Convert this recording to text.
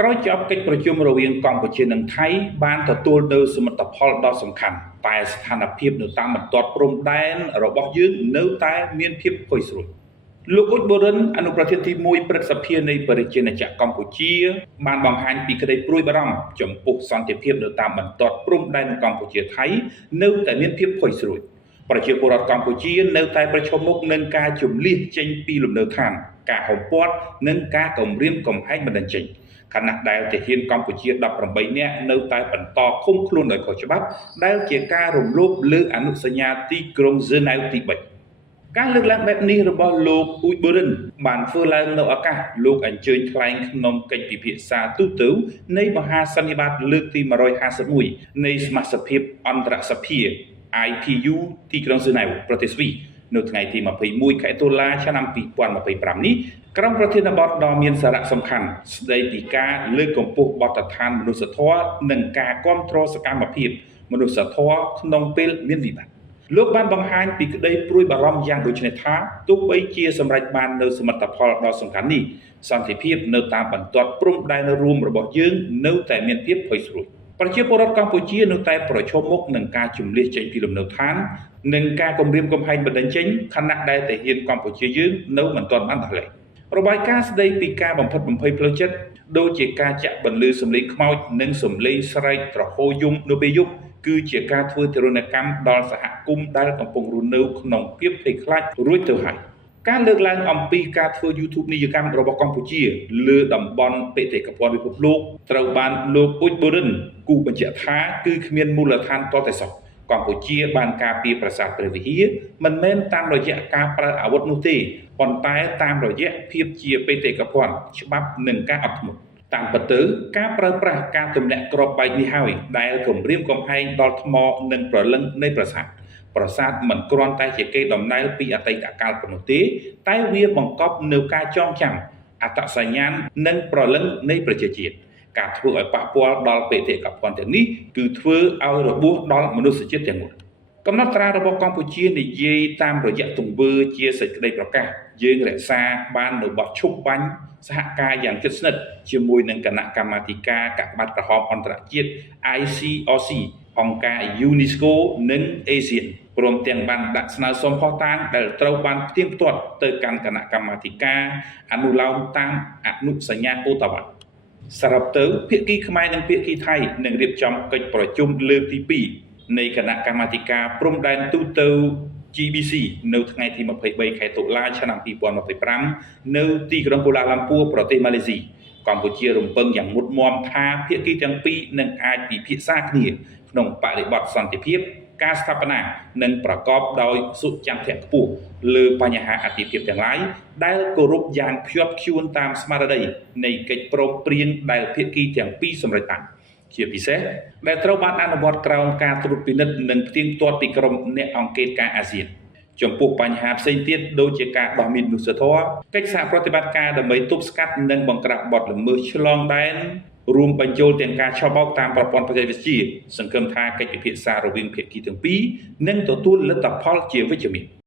ក្រោយចប់កិច្ចប្រជុំរវាងកម្ពុជានិងថៃបានទទួលនូវសមិទ្ធផលដ៏សំខាន់តែស្ថានភាពនៅតាមបន្ទាត់ព្រំដែនរបស់យើងនៅតែមានភាពផុយស្រួយលោកអ៊ុចបូរិនអនុប្រធានទី1ព្រឹទ្ធសភានៃប្រជាណាចក្រកម្ពុជាបានបង្ហាញពីក្តីព្រួយបារម្ភចំពោះសន្តិភាពនៅតាមបន្ទាត់ព្រំដែនកម្ពុជាថៃនៅតែមានភាពផុយស្រួយប្រជាពលរដ្ឋកម្ពុជានៅតែប្រឈមមុខនឹងការជម្លៀសចេញពីលំនៅឋានការហុំព័ទ្ធនិងការគំរាមកំហែងបណ្តេញចេញខណៈដែលទាហានកម្ពុជា18នាក់នៅតែបន្តឃុំខ្លួនដោយខុសច្បាប់ដែលជាការរំលោភលើអនុសញ្ញាទីក្រុងហ្សឺណែវទី3ការលើកឡើងបែបនេះរបស់លោកអ៊ុចបូរិនបានធ្វើឡើងនៅឱកាសលោកអញ្ជើញថ្លែងក្នុងកិច្ចពិភាក្សាទូទៅនៃមហាសន្និបាតលើកទី151នៃសមាជិកភាពអន្តរសភា IPU ទីក្រុងហ្សឺណែវប្រទេសស្វីសនៅថ្ងៃទី21ខែតុលាឆ្នាំ2025នេះក្រុមប្រធានបទដ៏មានសារៈសំខាន់ស្ដីពីការលើកកម្ពស់បទដ្ឋានមនុស្សធម៌និងការគ្រប់គ្រងសកម្មភាពមនុស្សធម៌ក្នុងពេលមានវិបត្តិលោកបានបង្ហាញពីក្តីព្រួយបារម្ភយ៉ាងដូចនេះថាទោះបីជាសម្រេចបាននូវសមិទ្ធផលដ៏សំខាន់នេះសន្តិភាពនៅតាមបន្ទាត់ព្រំដែនរួមរបស់យើងនៅតែមានភាពផុយស្រួយប្រជាពលរដ្ឋកម្ពុជានៅតែប្រឈមមុខនឹងការជម្លៀសចេញពីលំនៅឋាននិងការគំរាមកំហែងបណ្តេញចេញខណៈដែលទាហានកម្ពុជាយើងនៅមិនទាន់បានដោះលែងរបាយការណ៍ស្ដីពីការបំផិតបំភ័យផ្លូវចិត្តដូចជាការចាក់បន្លឺសម្លេងខ្មោចនិងសម្លេងស្រែកទ្រហោយំនៅពេលយប់គឺជាការធ្វើទរណកម្មដល់សហគមន៍ដែលកំពុងរស់នៅក្នុងភាពភ័យខ្លាចរួចទៅហើយការលើកឡើងអំពីការធ្វើ YouTube នីយកម្មរបស់កម្ពុជាលើតំបន់បេតិកភណ្ឌពិភពលោកត្រូវបានលោកអ៊ុចបូរិនគូបញ្ជាក់ថាគឺគ្មានមូលដ្ឋានទាល់តែសោះកម្ពុជាបានការពារប្រាសាទព្រះវិហារមិនមែនតាមរយៈការប្រើអាវុធនោះទេប៉ុន្តែតាមរយៈភាពជាបេតិកភណ្ឌច្បាប់និងការអត់ធ្មត់តាមពិតទៅការប្រើប្រាស់ការទម្លាក់គ្រាប់បែកនេះហើយដែលគំរាមកំហែងដល់ថ្មនិងព្រលឹងនៃប្រាសាទមិនគ្រាន់តែជាកេរដំណែលពីអតីតកាលប៉ុណ្ណោះទេតែវាបង្កប់នូវការចងចាំអត្តសញ្ញាណនិងព្រលឹងនៃប្រជាជាតិការធ្វើឲ្យប៉ះពាល់ដល់បេតិកភណ្ឌទាំងនេះគឺធ្វើឲ្យរបួសដល់មនុស្សជាតិទាំងមូលកំណត់ត្រារបស់កម្ពុជានិយាយតាមរយៈទង្វើជាសេចក្តីប្រកាសយើងរក្សាបាននៅបទឈប់បាញ់សហការយ៉ាងជិតស្និទ្ធជាមួយនឹងគណៈកម្មាធិការកាកបាទក្រហមអន្តរជាតិ ICRC អង្គការ UNESCO និង ASEAN ព្រមទាំងបានដាក់ស្នើសុំភស្តុតាងដែលត្រូវបានផ្ទៀងផ្ទាត់ទៅកាន់គណៈកម្មាធិការអនុលោមតាមអនុសញ្ញាអូតាវ៉ាសរុបទៅភាគីខ្មែរនិងភាគីថៃនឹងរៀបចំកិច្ចប្រជុំលើកទី2នៃគណៈកម្មាធិការព្រំដែនទូទៅ GBC នៅថ្ងៃទី23ខែតុលាឆ្នាំ2025នៅទីក្រុងកូឡាឡាំពួរប្រទេសម៉ាឡេស៊ីកម្ពុជារំពឹងយ៉ាងមុតមមថាភាគីទាំងពីរនឹងអាចពិភាក្សាគ្នាក្នុងបរិបទសន្តិភាពការស្ថាបនានិងប្រកបដោយសុចន្ទៈខ្ពស់លើបញ្ហាអធិភាពទាំងឡាយដែលគោរពយ៉ាងខ្ជាប់ខ្ជួនតាមស្មារតីនៃកិច្ចព្រមព្រៀងដែលភាគីទាំងពីរសម្រេចបានជាពិសេសដែលត្រូវបានអនុវត្តក្រោមការត្រួតពិនិត្យនិងផ្ទៀងផ្ទាត់ពីក្រុមអ្នកអង្កេតការអាស៊ានចំពោះបញ្ហាផ្សេងទៀតដូចជាការដោះមានមនុស្សធម៌កិច្ចសហប្រតិបត្តិការដើម្បីទប់ស្កាត់និងបង្ក្រាបបទល្មើសឆ្លងដែនរួមបញ្ចូលទាំងការឆបោកតាមប្រព័ន្ធបច្ចេកវិទ្យាសង្ឃឹមថាកិច្ចពិភាក្សារវាងភាគីទាំងពីរនឹងទទួលលទ្ធផលជាវិជ្ជមាន